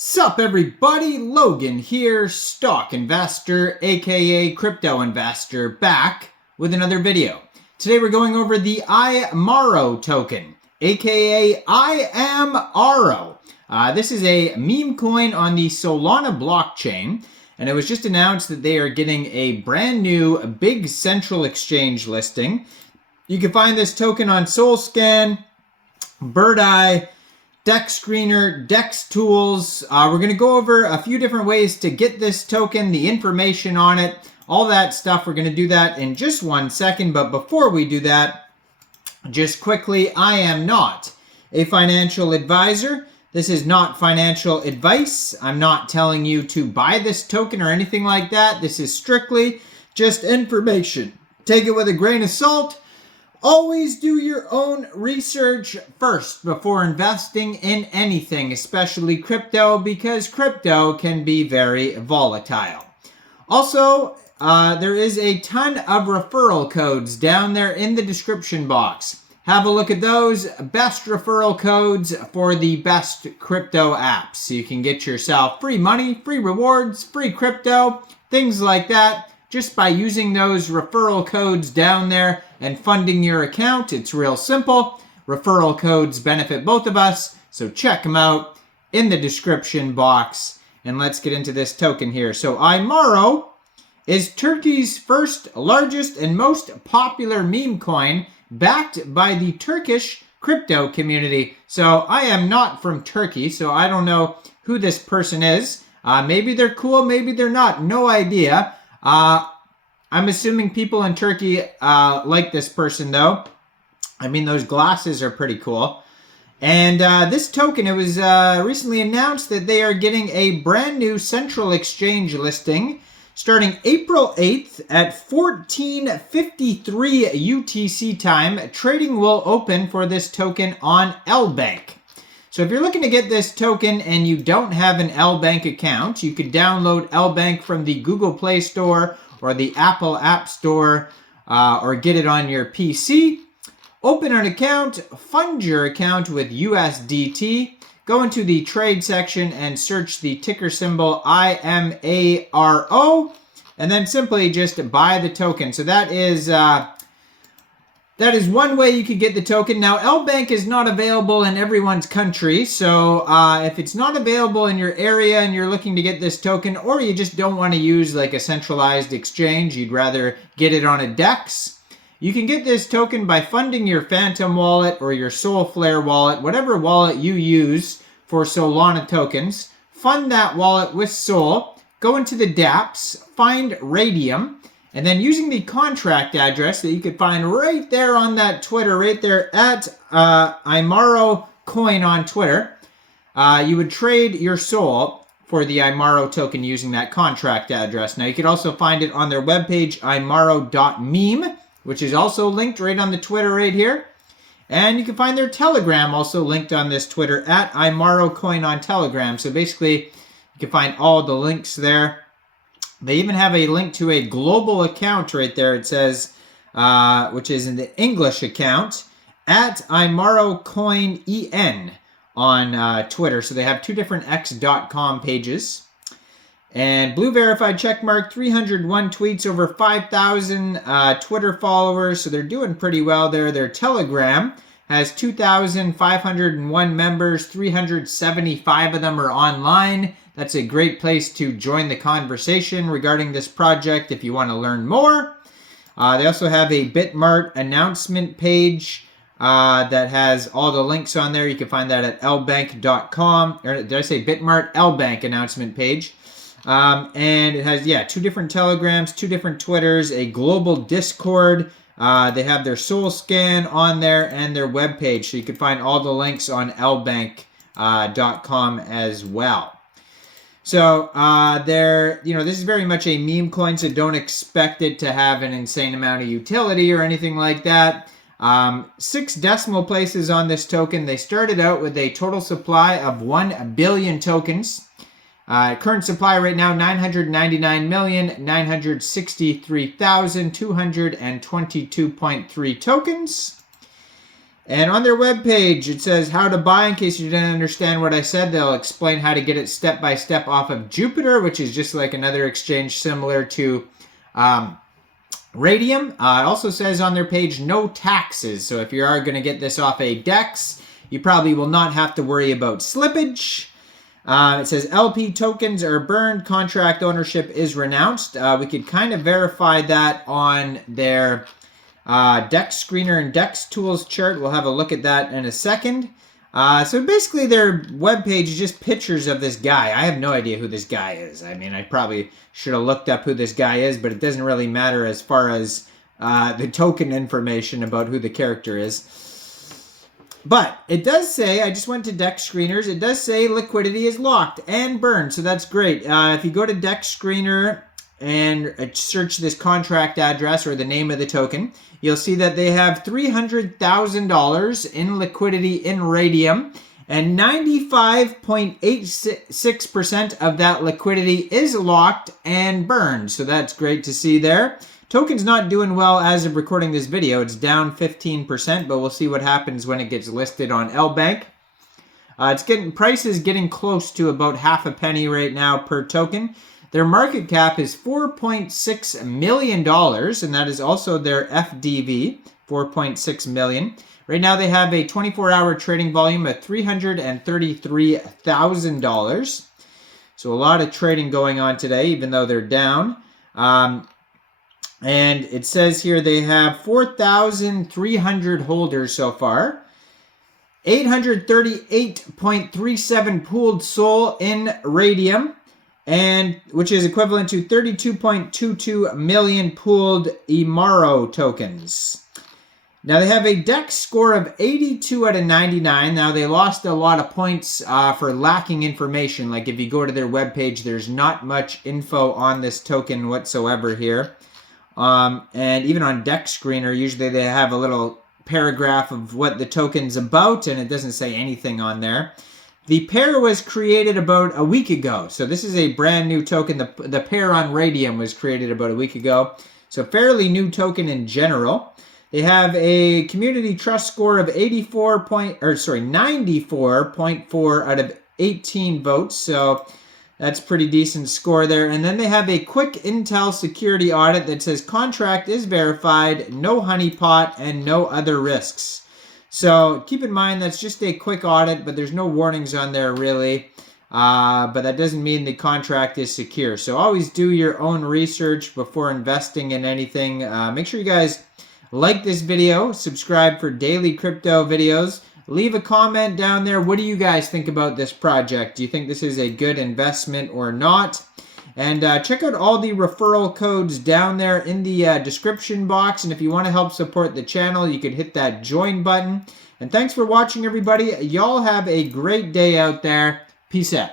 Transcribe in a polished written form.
Sup everybody, Logan here, stock investor, aka crypto investor, back with another video. Today we're going over the Imaro token, aka Imaro. This is a meme coin on the Solana blockchain, and it was just announced that they are getting a brand new big central exchange listing. You can find this token on SolScan, Birdeye, Dex Screener, Dex Tools. We're going to go over a few different ways to get this token, the information on it, all that stuff. We're going to do that in just 1 second. But before we do that, just quickly, I am not a financial advisor. This is not financial advice. I'm not telling you to buy this token or anything like that. This is strictly just information. Take it with a grain of salt. Always do your own research first before investing in anything, especially crypto, because crypto can be very volatile. Also, there is a ton of referral codes down there in the description box. Have a look at those. Best referral codes for the best crypto apps. So you can get yourself free money, free rewards, free crypto, things like that, just by using those referral codes down there and funding your account. It's real simple. Referral codes benefit both of us, so check them out in the description box. And let's get into this token here. So Imaro is Turkey's first, largest, and most popular meme coin, backed by the Turkish crypto community. So I am not from Turkey, so I don't know who this person is. Maybe they're cool, maybe they're not. No idea. I'm assuming people in Turkey like this person, though. I mean, those glasses are pretty cool. And this token, it was recently announced that they are getting a brand new central exchange listing starting April 8th at 14:53 UTC time. Trading will open for this token on Lbank. So if you're looking to get this token and you don't have an Lbank account, you could download Lbank from the Google Play Store or the Apple App Store, or get it on your PC. Open an account, fund your account with USDT, go into the trade section and search the ticker symbol IMARO, and then simply just buy the token. So that is one way you could get the token. Now, Lbank is not available in everyone's country, so if it's not available in your area and you're looking to get this token, or you just don't want to use like a centralized exchange, you'd rather get it on a DEX, you can get this token by funding your Phantom wallet or your Solflare wallet, whatever wallet you use for Solana tokens. Fund that wallet with Sol, go into the dApps, find Raydium, and then using the contract address that you could find right there on that Twitter, right there at Imaro Coin on Twitter, you would trade your Sol for the Imaro token using that contract address. Now, you could also find it on their webpage, imaro.meme, which is also linked right on the Twitter right here. And you can find their Telegram also linked on this Twitter at Imaro Coin on Telegram. So basically, you can find all the links there. They even have a link to a global account right there. It says, which is in the English account, at Imaro Coin EN on Twitter. So they have two different x.com pages. And blue verified checkmark, 301 tweets, over 5,000 Twitter followers. So they're doing pretty well there. Their Telegram has 2,501 members. 375 of them are online. That's a great place to join the conversation regarding this project if you want to learn more. They also have a Bitmart announcement page that has all the links on there. You can find that at lbank.com. Or did I say Bitmart? Lbank announcement page. And it has, two different Telegrams, two different Twitters, a global Discord. They have their SolScan on there and their webpage. So you can find all the links on lbank.com as well. So this is very much a meme coin, so don't expect it to have an insane amount of utility or anything like that. 6 decimal places on this token. They started out with a total supply of 1 billion tokens. Current supply right now, 999,963,222.3 tokens. And on their webpage, it says how to buy. In case you didn't understand what I said, they'll explain how to get it step by step off of Jupiter, which is just like another exchange similar to Raydium. It also says on their page, no taxes. So if you are going to get this off a DEX, you probably will not have to worry about slippage. It says LP tokens are burned, contract ownership is renounced. We could kind of verify that on their DEX screener and DEX tools chart. We'll have a look at that in a second. So basically their webpage is just pictures of this guy. I have no idea who this guy is. I mean, I probably should have looked up who this guy is, but it doesn't really matter as far as the token information about who the character is. But it does say, I just went to DEX screeners, it does say liquidity is locked and burned, so that's great. If you go to DEX screener and search this contract address or the name of the token, you'll see that they have $300,000 in liquidity in Raydium, and 95.86% of that liquidity is locked and burned. So that's great to see there. Token's not doing well as of recording this video. It's down 15%, but we'll see what happens when it gets listed on Lbank. Price is getting close to about half a penny right now per token. Their market cap is $4.6 million, and that is also their FDV, $4.6 million. Right now they have a 24-hour trading volume of $333,000. So a lot of trading going on today, even though they're down. And it says here they have 4,300 holders so far. 838.37 pooled SOL in Raydium, and which is equivalent to 32.22 million pooled Imaro tokens. Now they have a DEX score of 82 out of 99. Now they lost a lot of points for lacking information. Like if you go to their webpage, there's not much info on this token whatsoever here. And even on DEX screener, usually they have a little paragraph of what the token's about, and it doesn't say anything on there. The pair was created about a week ago. So this is a brand new token. The pair on Raydium was created about a week ago. So fairly new token in general. They have a community trust score of 94.4 out of 18 votes. So that's pretty decent score there. And then they have a quick Intel security audit that says contract is verified, no honeypot, and no other risks. So keep in mind that's just a quick audit, but there's no warnings on there really. But that doesn't mean the contract is secure. So always do your own research before investing in anything. Make sure you guys like this video, subscribe for daily crypto videos. Leave a comment down there. What do you guys think about this project? Do you think this is a good investment or not? And check out all the referral codes down there in the description box. And if you want to help support the channel, you could hit that join button. And thanks for watching, everybody. Y'all have a great day out there. Peace out.